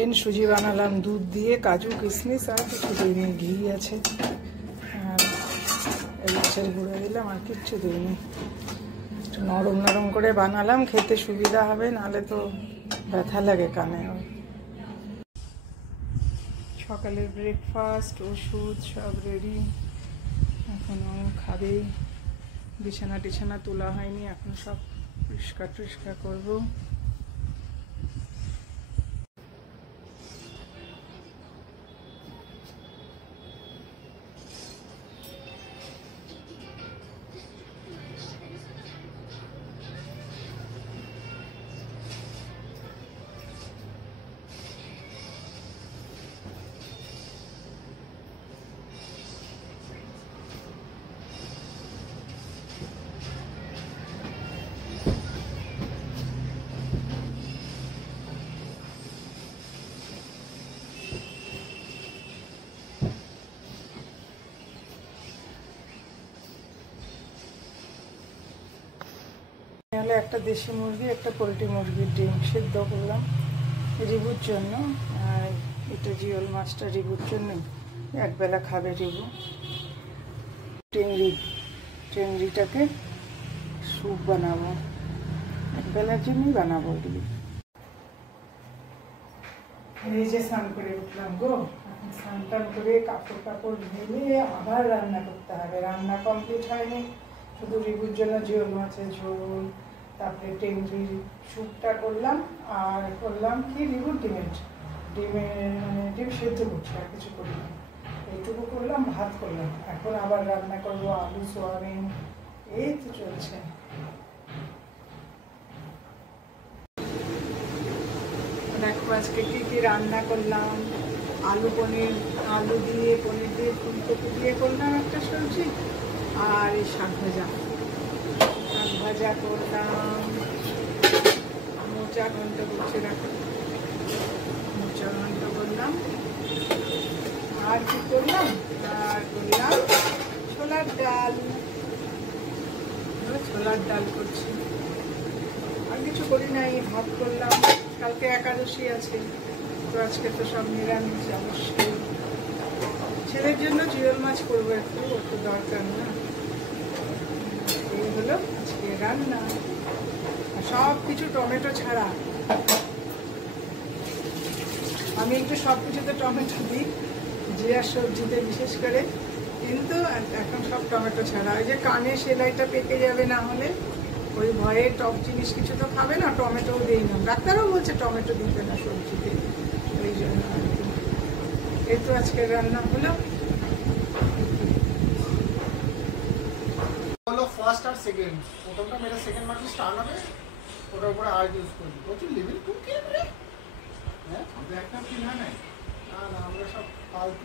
Plane সুজি বানালাম দুধ দিয়ে, কাজু কিশমিশ আর কিছু দিইনি, ঘি আছে আর এলাচের গুঁড়ো দিলাম, আর কিচ্ছু দিইনি। একটু নরম নরম করে বানালাম, খেতে সুবিধা হবে, নাহলে তো ব্যথা লাগে কানে। সকালের ব্রেকফাস্ট, ওষুধ সব রেডি, এখনও খাবে। বিছানা টিছানা তোলা হয়নি, এখন সব পরিষ্কার টরিষ্কার করবো। হলে একটা দেশি মুরগি, একটা পোলট্রি মুরগির ডিম সিদ্ধ করলাম রিবুর জন্য, আর এটা জিওল মাছটা রিবুর জন্য, একবেলা খাবে রিবু। টেংরিটাকে স্যুপ বানাবো, একবেলার জন্যই বানাবো এগুলি। এই যে স্নান করে উঠলাম গো, এখন স্নান টান করে কাপড় টাপড় ধুয়ে আবার রান্না করতে হবে। রান্না কমপ্লিট হয়নি, শুধু রিবুর জন্য জিওল মাছের ঝোল, তারপরে টেংরির স্যুপটা করলাম, আর করলাম কি রিবুর ডিম সেদ্ধ করছি, আর কিছু করলাম, এইটুকু করলাম। ভাত করলাম, এখন আবার রান্না করবো আলু সোয়াবিন, এই তো চলছে। দেখো আজকে কি কি রান্না করলাম। আলু দিয়ে পনির দিয়ে ফুলকপি দিয়ে করলাম একটা সবজি, আর এই শাক ভাজা করলাম। মোচা ঘন্ট করছে, দেখো মোচা ঘন্ট করলাম। আর কি করলাম, আর করলাম ছোলার ডাল করছি, আর কিছু করি না। এই ভাত করলাম, কালকে একাদশী আছে, তো আজকে তো সব নিরামিষ অবশ্যই। ছেলের জন্য জিওল মাছ করবো, একটু দরকার না। এই হলো আজকে রান্না, সব কিছু টমেটো ছাড়া। আমি একটু সব কিছুতে টমেটো দিই, জিরা সবজিতে বিশেষ করে, কিন্তু এখন সব টমেটো ছাড়া। ওই যে কানে সেলাইটা পেকে যাবে না হলে, ওই ভয়ে টক জিনিস কিছু তো খাবে না, টমেটোও দিই না। ডাক্তারও বলছে টমেটো দিতে না সবজিতে, ওই জন্য আর কি। এই তো আজকে রান্না হলো। ফার্স্ট আর সেকেন্ড, প্রথমটা মেরে সেকেন্ড মার্ক স্টার্ট হবে, ওটার উপরে আর ইউজ করবি। প্রচুর লিভিং টু কি রে? হ্যাঁ, আমরা একটা কি না না, আমরা সব ফালতু